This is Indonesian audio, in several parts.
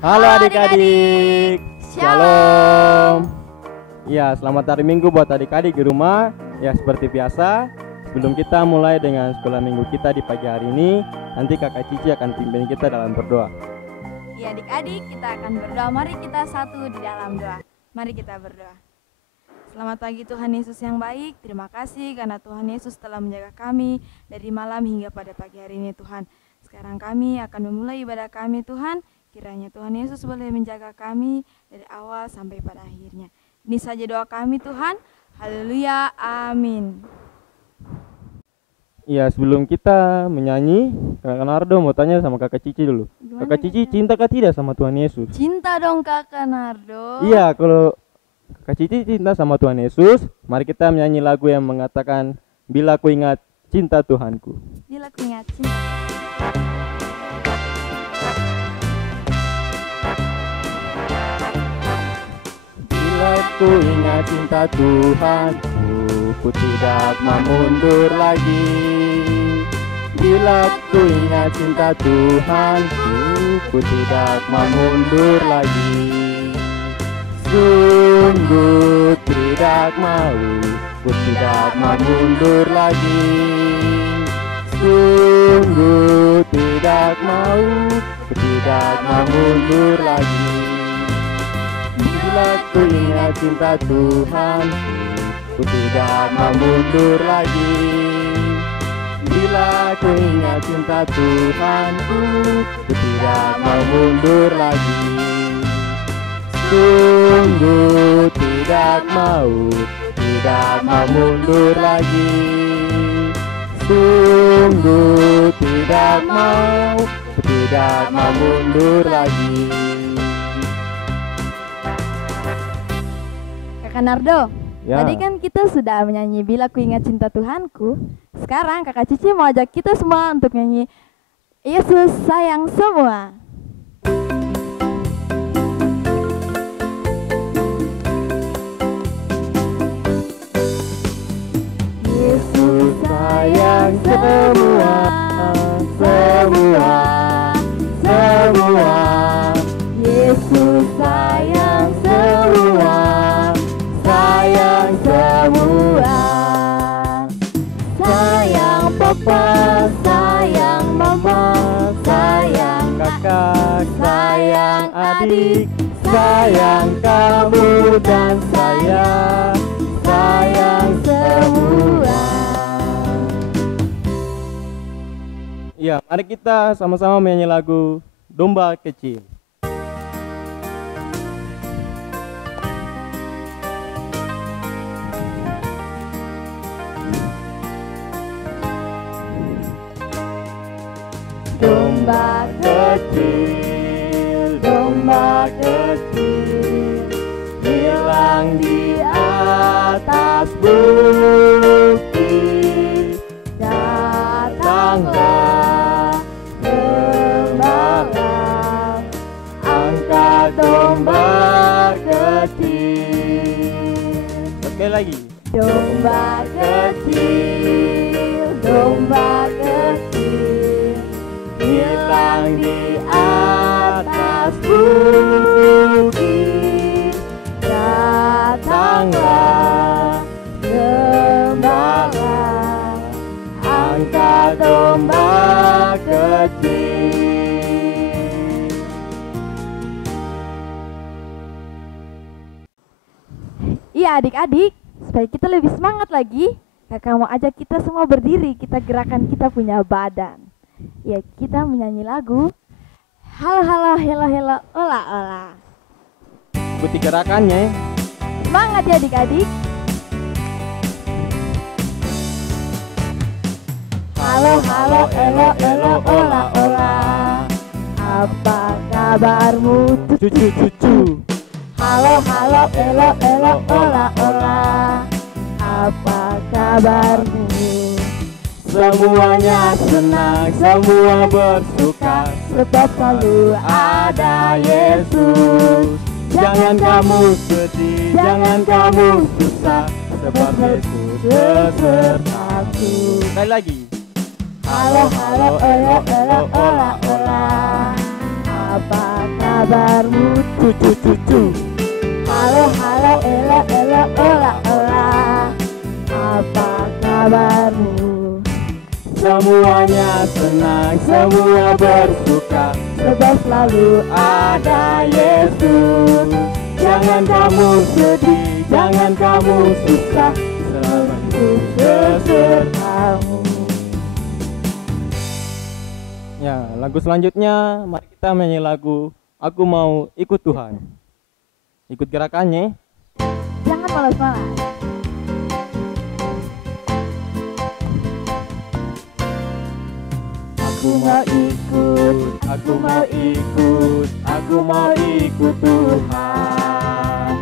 Halo adik-adik. Shalom. Ya, selamat hari Minggu buat adik-adik di rumah. Ya, seperti biasa, sebelum kita mulai dengan sekolah minggu kita di pagi hari ini, nanti Kakak Cici akan pimpin kita dalam berdoa. Ya adik-adik, kita akan berdoa. Mari kita satu di dalam doa. Mari kita berdoa. Selamat pagi Tuhan Yesus yang baik. Terima kasih karena Tuhan Yesus telah menjaga kami dari malam hingga pada pagi hari ini Tuhan. Sekarang kami akan memulai ibadah kami Tuhan. Kiranya Tuhan Yesus boleh menjaga kami dari awal sampai pada akhirnya. Ini saja doa kami Tuhan. Haleluya. Amin. Ya, sebelum kita menyanyi, Kakak Nardo mau tanya sama Kakak Cici dulu. Gimana, Kakak Cici cinta kah tidak sama Tuhan Yesus? Cinta dong Kakak Nardo. Iya, kalau Kakak Cici cinta sama Tuhan Yesus, mari kita menyanyi lagu yang mengatakan Bila Ku Ingat Cinta Tuhanku. Bila ku ingat cinta. Bila ku ingat cinta Tuhanku, ku tidak mau mundur lagi. Bila ku ingat cinta Tuhanku, ku tidak mau mundur lagi. Sungguh tidak mau, ku tidak mau mundur lagi. Sungguh tidak mau, ku tidak mau mundur lagi. Bila ku ingat cinta Tuhanku, ku tidak mau mundur lagi. Bila ku ingat cinta Tuhanku, ku tidak mau mundur lagi. Sungguh tidak mau mundur lagi. Sungguh tidak mau mundur lagi. Kakak Nardo, Ya. tadi kan kita sudah menyanyi Bila Ku Ingat Cinta Tuhanku. Sekarang Kakak Cici mau ajak kita semua untuk nyanyi Yesus Sayang Semua. Yesus sayang semua, semua, semua. Yesus sayang semua, sayang semua. Sayang papa, sayang mama, sayang kakak, sayang adik, sayang kamu dan saya, sayang semua. Ya, mari kita sama-sama menyanyi lagu Domba Kecil. Domba kecil, domba kecil, hilang di atas bukit. Datanglah gembala, angkat domba kecil. Sekali lagi. Domba kecil, domba kecil, hilang di atas bukit. Datanglah gembala, angkat domba kecil. Iya adik-adik, supaya kita lebih semangat lagi, Kakak mau ajak kita semua berdiri, kita gerakan kita punya badan. Ya, kita menyanyi lagu Halo halo hello hello ola ola. Ikuti gerakannya. Semangat ya adik-adik. Halo halo elo elo ola ola. Apa kabarmu Cucu-cucu. Halo halo elo elo ola ola. Apa kabarmu? Semuanya senang, semua bersuka, sebab selalu ada Yesus. Jangan kamu sedih, jangan kamu susah, sebab Yesus besertaku. Sekali lagi. Halo halo elo elo ola ola. Apa kabarmu? Cucu. Halo, halo, elo, elo, ola, ola. Apa kabarmu? Semuanya senang, semua bersuka, Sebab selalu ada Yesus. Jangan kamu sedih, jangan kamu susah, selalu besertamu. Ya, lagu selanjutnya mari kita menyanyi lagu Aku Mau Ikut Tuhan. Ikut gerakannya. Jangan malas-malas. Aku mau ikut, Aku mau ikut, aku mau ikut Tuhan.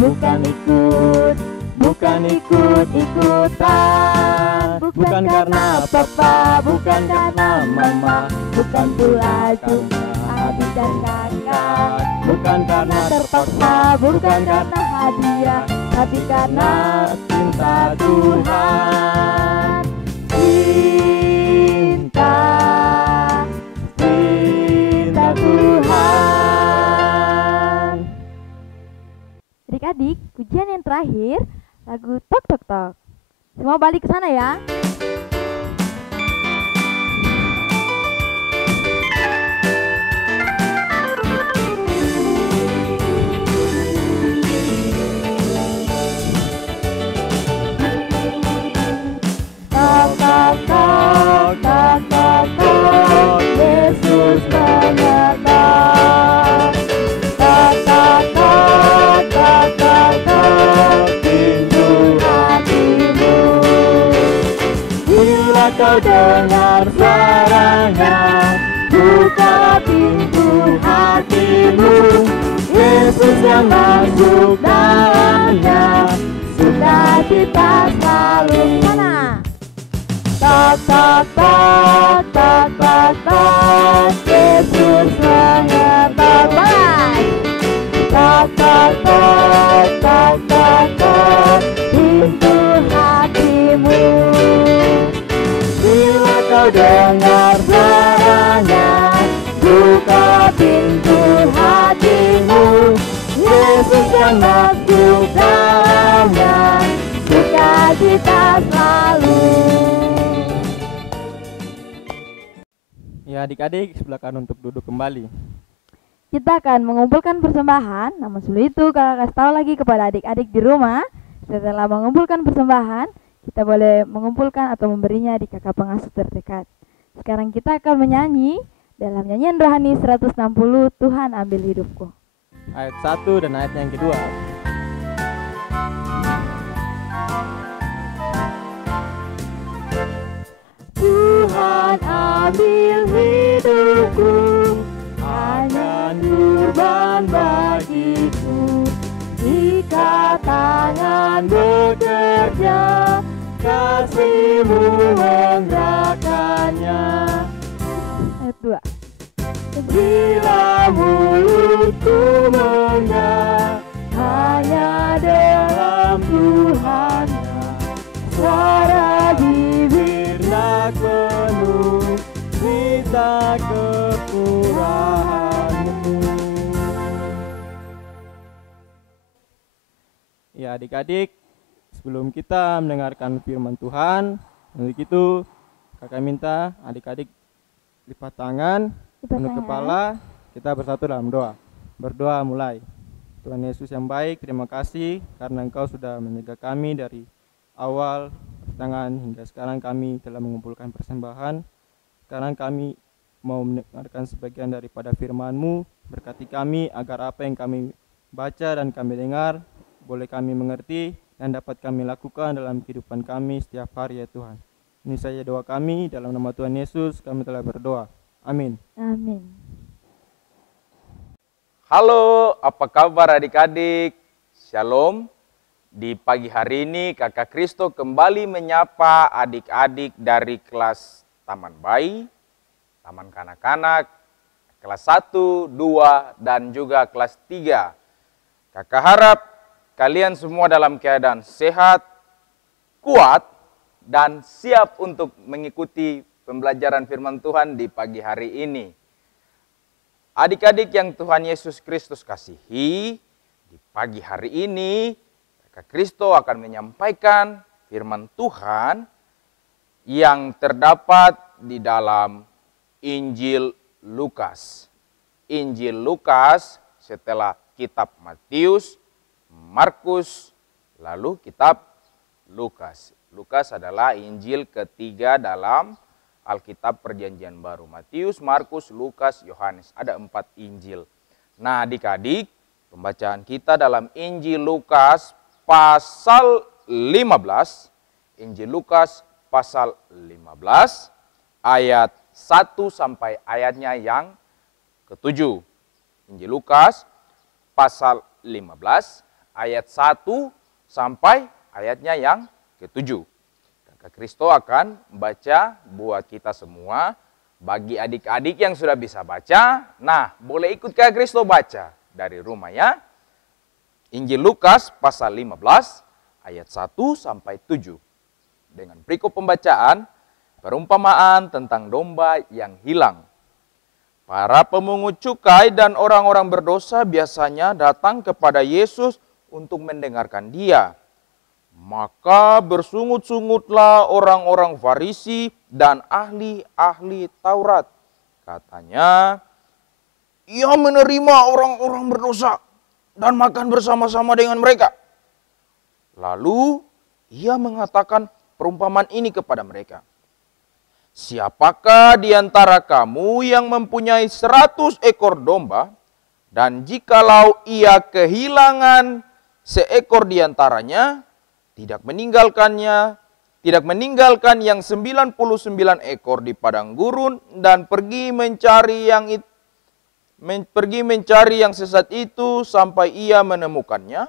bukan ikut, bukan ikut-ikutan. Bukan karena papa, bukan karena mama, bukan pula juga adik dan kakak, bukan karena terpaksa, bukan karena hadiah, tapi karena cinta Tuhan. Cinta Tuhan. Adik-adik, pujian yang terakhir lagu Tok Tok Tok. Semua balik ke sana ya. Tok tok tok, tok tok tok, Yesus mengetok. Tok tok tok, tok tok tok, pintu hatimu. Bila kau dengar suaranya, buka pintu hatimu. Yesus yang masuk dalamnya, sukacita selalu. Mana? Tak tak tak tak tak tak, Yesus mengetok. Tak tak tak tak tak tak, pintu hatimu. Bila kau dengar suaranya, buka pintu hatimu. Yesus yang masuk dalamnya, sukacita selalu. Ya adik-adik, silakan untuk duduk kembali. Kita akan mengumpulkan persembahan, namun sebelum itu kakak kasih tahu lagi kepada adik-adik di rumah. Setelah mengumpulkan persembahan, kita boleh mengumpulkan atau memberinya di kakak pengasuh terdekat. Sekarang kita akan menyanyi dalam nyanyian rohani 160, Tuhan ambil hidupku. Ayat 1 dan ayat yang kedua. Tuhan ambil hidupku, akan kurban bagiku. Jika tangan bekerja, kasih-Mu menggerakkannya. Ayat 2. Bila mulutku menggah, hanya dalam Tuhannya. Suara bibir nak penuh cerita kekurahan-Mu. Ya adik-adik, sebelum kita mendengarkan firman Tuhan, untuk itu kakak minta adik-adik lipat tangan, tunduk kepala, kita bersatu dalam doa. Berdoa mulai. Tuhan Yesus yang baik, terima kasih karena Engkau sudah menjaga kami dari awal tangan hingga sekarang kami telah mengumpulkan persembahan. Sekarang kami mau mendengarkan sebagian daripada firman-Mu. Berkati kami agar apa yang kami baca dan kami dengar boleh kami mengerti dan dapat kami lakukan dalam kehidupan kami setiap hari ya Tuhan. Ini saja doa kami, dalam nama Tuhan Yesus kami telah berdoa. Amin. Amin. Halo, apa kabar adik-adik? Shalom. Di pagi hari ini Kakak Kristo kembali menyapa adik-adik dari kelas Taman Bayi, Taman Kanak-Kanak, kelas 1, 2, dan juga kelas 3. Kakak harap kalian semua dalam keadaan sehat, kuat, dan siap untuk mengikuti pembelajaran firman Tuhan di pagi hari ini. Adik-adik yang Tuhan Yesus Kristus kasihi, di pagi hari ini Kak Kristo akan menyampaikan firman Tuhan yang terdapat di dalam Injil Lukas. Injil Lukas setelah kitab Matius, Markus, lalu kitab Lukas. Lukas adalah Injil ketiga dalam Alkitab Perjanjian Baru. Matius, Markus, Lukas, Yohanes. Ada 4 Injil. Nah, adik-adik, pembacaan kita dalam Injil Lukas pasal 15. Injil Lukas pasal 15 ayat 1 sampai ayatnya yang ke-7. Injil Lukas pasal 15 ayat 1 sampai ayatnya yang ke-7. Kak Kristo akan membaca buat kita semua. Bagi adik-adik yang sudah bisa baca, nah boleh ikut Kak Kristo baca dari rumah ya. Injil Lukas pasal 15 ayat 1 sampai 7. Dengan berikut pembacaan, perumpamaan tentang domba yang hilang. Para pemungut cukai dan orang-orang berdosa biasanya datang kepada Yesus untuk mendengarkan Dia. Maka bersungut-sungutlah orang-orang Farisi dan ahli-ahli Taurat. Katanya, ia menerima orang-orang berdosa dan makan bersama-sama dengan mereka. Lalu ia mengatakan perumpamaan ini kepada mereka. Siapakah di antara kamu yang mempunyai 100 ekor domba, dan jikalau ia kehilangan seekor di antaranya, tidak meninggalkan yang 99 ekor di padang gurun dan pergi mencari yang sesat itu sampai ia menemukannya.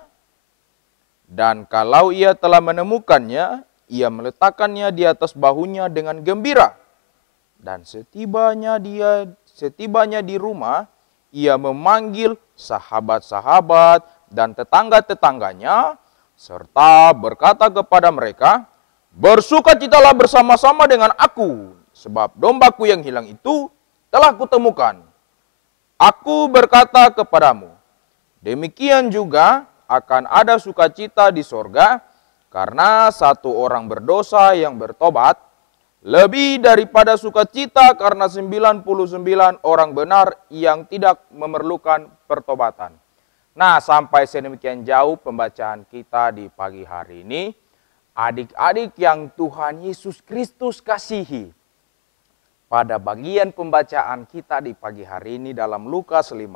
Dan kalau ia telah menemukannya, ia meletakkannya di atas bahunya dengan gembira. Dan setibanya di rumah, ia memanggil sahabat-sahabat dan tetangga-tetangganya, serta berkata kepada mereka, bersukacitalah bersama-sama dengan aku, sebab dombaku yang hilang itu telah kutemukan. Aku berkata kepadamu, demikian juga akan ada sukacita di sorga, karena satu orang berdosa yang bertobat, lebih daripada sukacita karena 99 orang benar yang tidak memerlukan pertobatan. Nah, sampai sedemikian jauh pembacaan kita di pagi hari ini. Adik-adik yang Tuhan Yesus Kristus kasihi. Pada bagian pembacaan kita di pagi hari ini dalam Lukas 15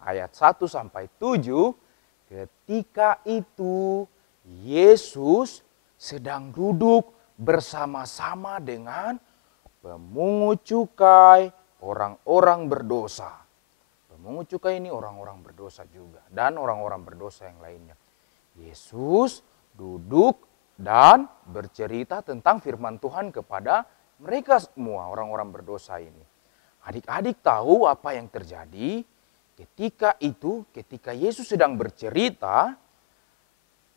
ayat 1 sampai 7. Ketika itu Yesus sedang duduk bersama-sama dengan pemungut cukai, orang-orang berdosa. Pemungut cukai ini orang-orang berdosa juga, dan orang-orang berdosa yang lainnya. Yesus duduk dan bercerita tentang firman Tuhan kepada mereka semua, orang-orang berdosa ini. Adik-adik tahu apa yang terjadi ketika itu, ketika Yesus sedang bercerita,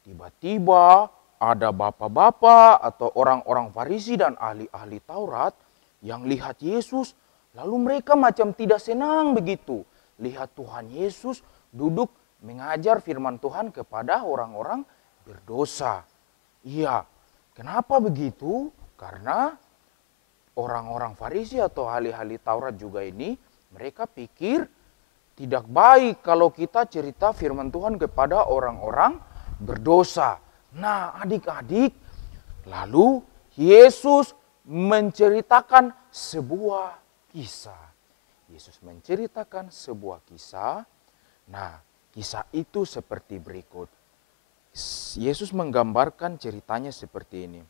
tiba-tiba ada bapak-bapak atau orang-orang Farisi dan ahli-ahli Taurat yang lihat Yesus, lalu mereka macam tidak senang begitu. Lihat Tuhan Yesus duduk mengajar firman Tuhan kepada orang-orang berdosa. Iya, kenapa begitu? Karena orang-orang Farisi atau ahli-ahli Taurat juga ini, mereka pikir tidak baik kalau kita cerita firman Tuhan kepada orang-orang berdosa. Nah, adik-adik, lalu Yesus menceritakan sebuah kisah. Yesus menceritakan sebuah kisah. Nah, kisah itu seperti berikut. Yesus menggambarkan ceritanya seperti ini.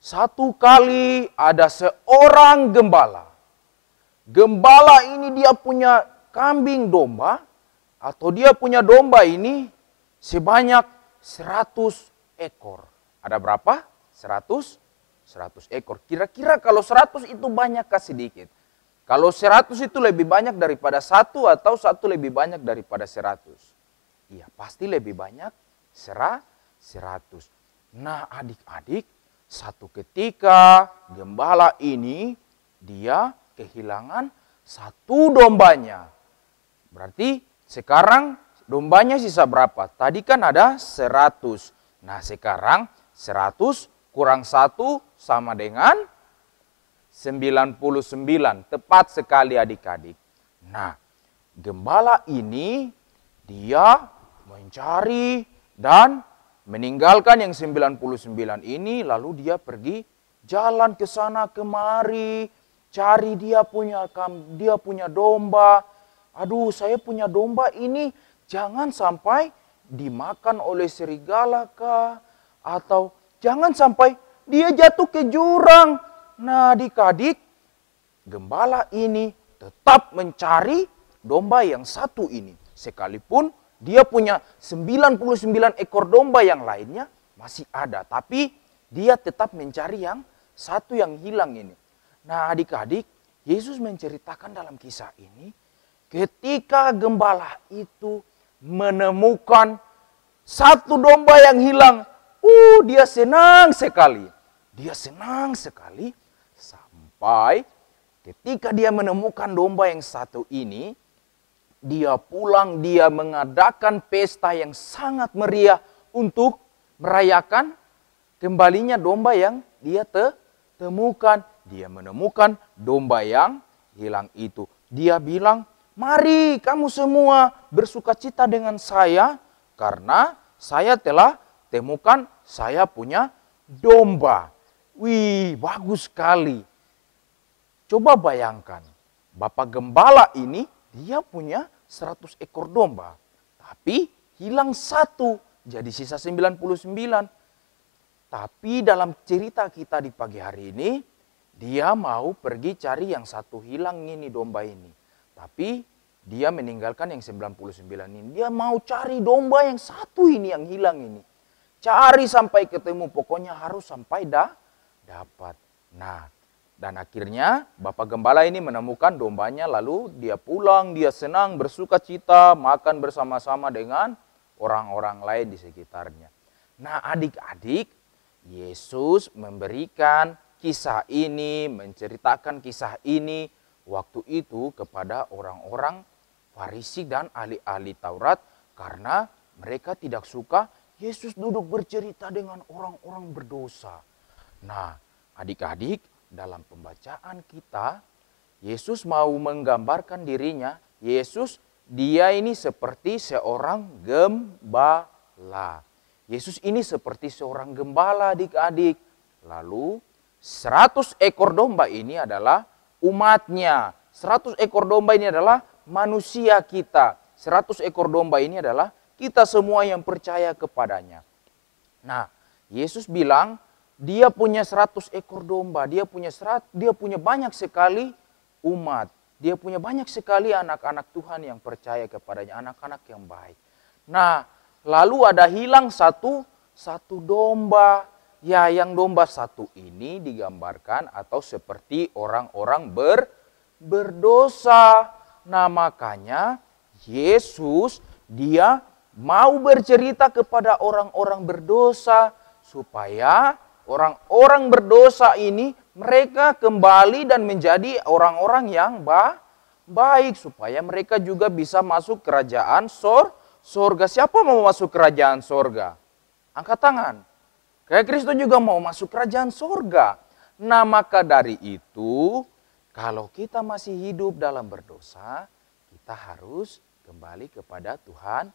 Satu kali ada seorang gembala. Gembala ini dia punya kambing domba, atau dia punya domba ini sebanyak 100 ekor. Ada berapa? 100 ekor. Kira-kira kalau 100 itu banyak kah sedikit? Kalau 100 itu lebih banyak daripada 1 atau 1 lebih banyak daripada 100? Iya, pasti lebih banyak 100. Nah, adik-adik, satu ketika gembala ini dia kehilangan satu dombanya. Berarti sekarang dombanya sisa berapa? Tadi kan ada 100. Nah sekarang 100 kurang 1 sama dengan 99. Tepat sekali adik-adik. Nah gembala ini dia mencari dan meninggalkan yang 99 ini, lalu dia pergi jalan ke sana kemari, cari dia punya domba. Aduh, saya punya domba ini jangan sampai dimakan oleh serigala kah? Atau jangan sampai dia jatuh ke jurang. Nah, adik-adik, gembala ini tetap mencari domba yang satu ini. Sekalipun dia punya 99 ekor domba yang lainnya masih ada. Tapi dia tetap mencari yang satu yang hilang ini. Nah adik-adik, Yesus menceritakan dalam kisah ini, ketika gembala itu menemukan satu domba yang hilang, dia senang sekali. Dia senang sekali sampai ketika dia menemukan domba yang satu ini, dia pulang, dia mengadakan pesta yang sangat meriah untuk merayakan kembalinya domba yang dia temukan. Dia menemukan domba yang hilang itu. Dia bilang, mari kamu semua bersukacita dengan saya karena saya telah temukan saya punya domba. Wih, bagus sekali. Coba bayangkan, Bapak Gembala ini dia punya 100 ekor domba. Tapi hilang satu, jadi sisa 99. Tapi dalam cerita kita di pagi hari ini, dia mau pergi cari yang satu hilang ini domba ini. Tapi dia meninggalkan yang 99 ini. Dia mau cari domba yang satu ini yang hilang ini. Cari sampai ketemu, pokoknya harus sampai dapat. Nah, dan akhirnya Bapak Gembala ini menemukan dombanya, lalu dia pulang, dia senang, bersuka cita, makan bersama-sama dengan orang-orang lain di sekitarnya. Nah adik-adik, Yesus memberikan kisah ini, menceritakan kisah ini waktu itu kepada orang-orang Farisi dan ahli-ahli Taurat karena mereka tidak suka Yesus duduk bercerita dengan orang-orang berdosa. Nah, adik-adik, dalam pembacaan kita, Yesus mau menggambarkan dirinya, Yesus dia ini seperti seorang gembala. Yesus ini seperti seorang gembala adik-adik. Lalu 100 ekor domba ini adalah umatnya. 100 ekor domba ini adalah manusia kita. 100 ekor domba ini adalah kita semua yang percaya kepadanya. Nah, Yesus bilang dia punya 100 ekor domba. Dia punya banyak sekali umat. Dia punya banyak sekali anak-anak Tuhan yang percaya kepadanya. Anak-anak yang baik. Nah, lalu ada hilang satu domba. Ya, yang domba satu ini digambarkan atau seperti orang-orang berdosa. Nah, makanya Yesus dia mau bercerita kepada orang-orang berdosa supaya orang-orang berdosa ini mereka kembali dan menjadi orang-orang yang baik supaya mereka juga bisa masuk kerajaan sorga. Siapa mau masuk kerajaan sorga? Angkat tangan. Kayak Kristus juga mau masuk kerajaan sorga. Nah maka dari itu, kalau kita masih hidup dalam berdosa, kita harus kembali kepada Tuhan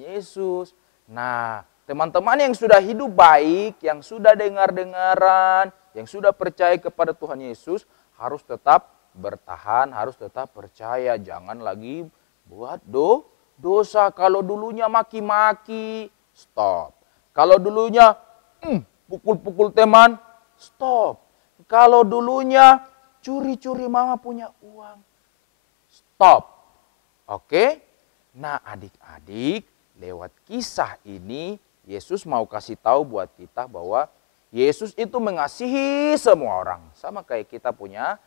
Yesus. Nah, teman-teman yang sudah hidup baik, yang sudah dengar-dengaran, yang sudah percaya kepada Tuhan Yesus, harus tetap bertahan, harus tetap percaya. Jangan lagi buat dosa. Kalau dulunya maki-maki, stop. Kalau dulunya pukul-pukul teman, stop. Kalau dulunya curi-curi mama punya uang, stop. Oke? Nah adik-adik, lewat kisah ini, Yesus mau kasih tahu buat kita bahwa Yesus itu mengasihi semua orang. Sama kayak kita punya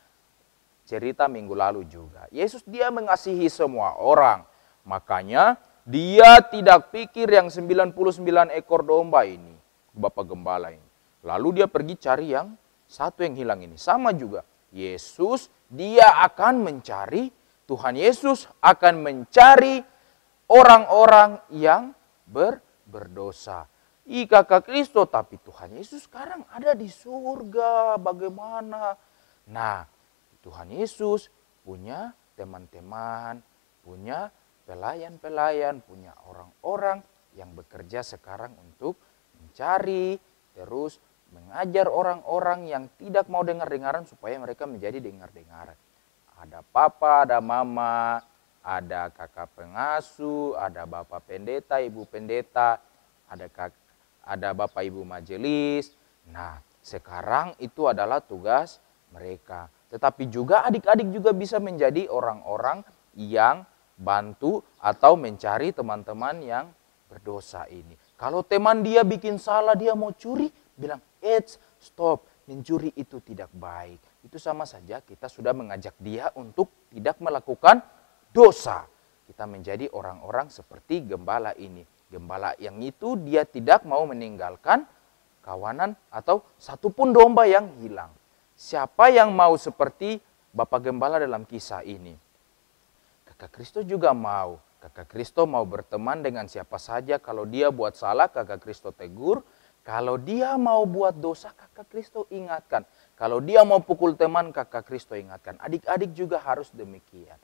cerita minggu lalu juga. Yesus dia mengasihi semua orang. Makanya dia tidak pikir yang 99 ekor domba ini. Bapak Gembala ini. Lalu dia pergi cari yang satu yang hilang ini. Sama juga. Yesus, dia akan mencari, Tuhan Yesus akan mencari orang-orang yang berdosa. Kakak Kristo, tapi Tuhan Yesus sekarang ada di surga, bagaimana? Nah, Tuhan Yesus punya teman-teman, punya pelayan-pelayan, punya orang-orang yang bekerja sekarang untuk mencari, terus mengajar orang-orang yang tidak mau dengar-dengaran supaya mereka menjadi dengar-dengaran. Ada papa, ada mama, ada kakak pengasuh, ada bapak pendeta, ibu pendeta, ada bapak ibu majelis. Nah, sekarang itu adalah tugas mereka. Tetapi juga adik-adik juga bisa menjadi orang-orang yang bantu atau mencari teman-teman yang berdosa ini. Kalau teman dia bikin salah, dia mau curi, bilang, stop, mencuri itu tidak baik. Itu sama saja kita sudah mengajak dia untuk tidak melakukan dosa. Kita menjadi orang-orang seperti gembala ini. Gembala yang itu dia tidak mau meninggalkan kawanan atau satupun domba yang hilang. Siapa yang mau seperti Bapak Gembala dalam kisah ini? Kakak Kristo juga mau. Kakak Kristo mau berteman dengan siapa saja. Kalau dia buat salah, Kakak Kristo tegur. Kalau dia mau buat dosa, Kakak Kristo ingatkan. Kalau dia mau pukul teman, Kakak Kristo ingatkan. Adik-adik juga harus demikian.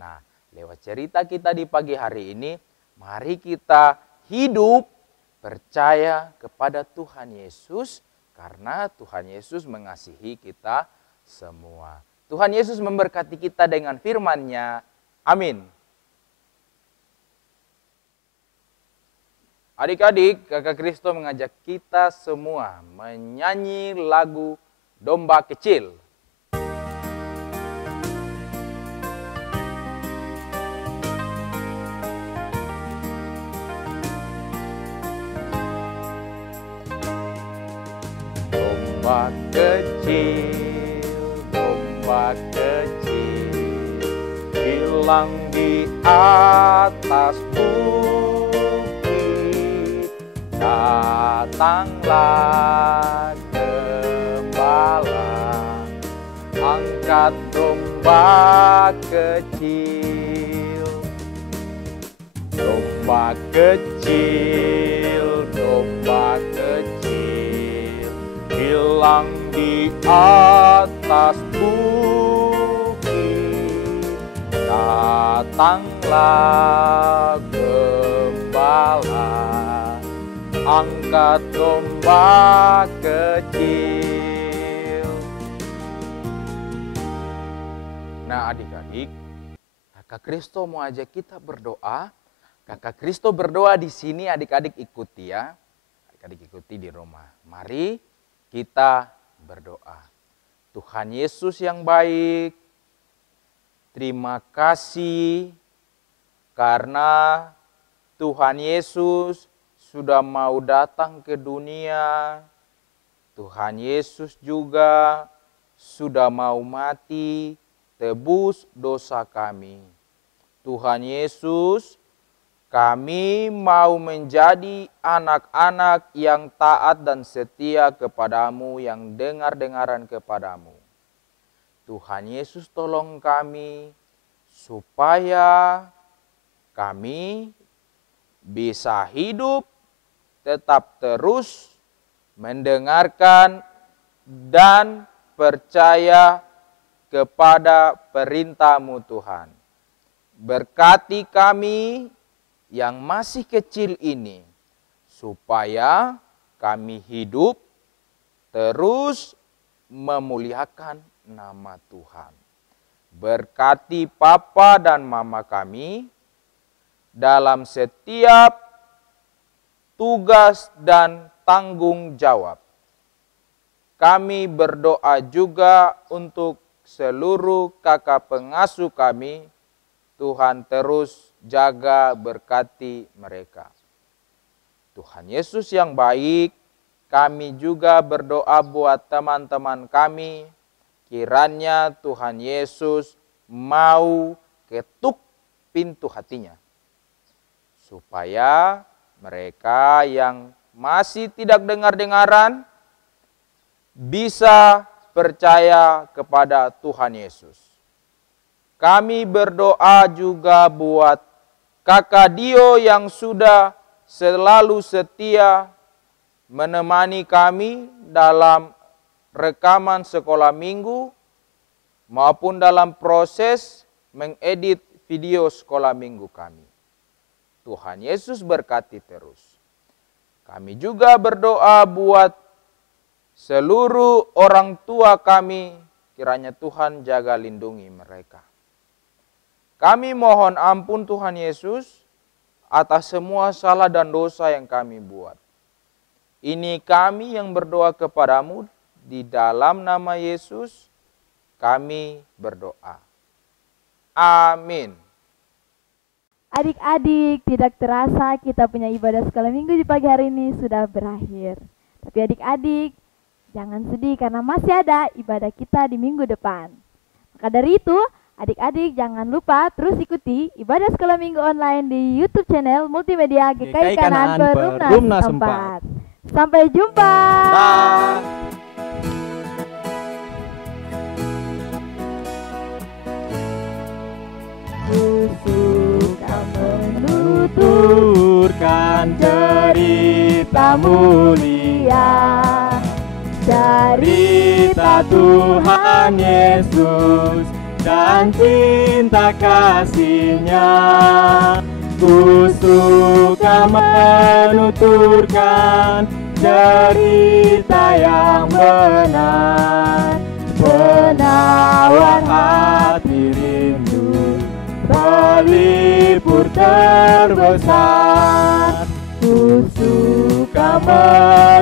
Nah, lewat cerita kita di pagi hari ini, mari kita hidup percaya kepada Tuhan Yesus, karena Tuhan Yesus mengasihi kita semua. Tuhan Yesus memberkati kita dengan firman-Nya. Amin. Adik-adik, Kakak Kristo mengajak kita semua menyanyi lagu Domba Kecil. Domba kecil, hilang di atas bukit. Datanglah gembala, angkat domba kecil. Domba kecil, hilang di atas bukit. Datanglah gembala, angkat domba kecil. Nah, adik-adik, Kakak Kristo mau ajak kita berdoa. Kakak Kristo berdoa di sini, adik-adik ikuti ya. Adik-adik ikuti di rumah. Mari kita berdoa. Tuhan Yesus yang baik, terima kasih karena Tuhan Yesus sudah mau datang ke dunia. Tuhan Yesus juga sudah mau mati, tebus dosa kami. Tuhan Yesus, kami mau menjadi anak-anak yang taat dan setia kepadamu, yang dengar-dengaran kepadamu. Tuhan Yesus tolong kami supaya kami bisa hidup tetap terus mendengarkan dan percaya kepada perintah-Mu Tuhan. Berkati kami yang masih kecil ini, supaya kami hidup terus memuliakan nama Tuhan. Berkati papa dan mama kami dalam setiap tugas dan tanggung jawab. Kami berdoa juga untuk seluruh kakak pengasuh kami. Tuhan terus jaga, berkati mereka. Tuhan Yesus yang baik, kami juga berdoa buat teman-teman kami. Kiranya Tuhan Yesus mau ketuk pintu hatinya, supaya mereka yang masih tidak dengar-dengaran bisa percaya kepada Tuhan Yesus. Kami berdoa juga buat Kakak Dio yang sudah selalu setia menemani kami dalam rekaman sekolah minggu maupun dalam proses mengedit video sekolah minggu kami. Tuhan Yesus berkati terus. Kami juga berdoa buat seluruh orang tua kami, kiranya Tuhan jaga lindungi mereka. Kami mohon ampun Tuhan Yesus atas semua salah dan dosa yang kami buat. Ini kami yang berdoa kepadamu di dalam nama Yesus, kami berdoa. Amin. Adik-adik, tidak terasa kita punya ibadah sekolah minggu di pagi hari ini sudah berakhir. Tapi adik-adik, jangan sedih karena masih ada ibadah kita di minggu depan. Maka dari itu, adik-adik jangan lupa terus ikuti ibadah sekolah minggu online di YouTube channel Multimedia GKI Kanaan Perumnas 4. Sampai jumpa. Ku suka menuturkan cerita mulia, cerita Tuhan Yesus dan cinta kasih-Nya. Ku suka menuturkan cerita yang benar, penawar hati rindu, pelipur terbesar. Ku suka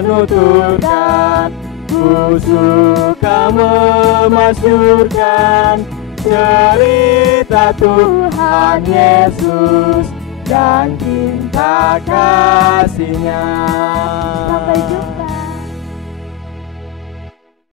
menuturkan, ku suka memasyurkan cerita Tuhan Yesus dan cinta kasih-Nya. Sampai jumpa.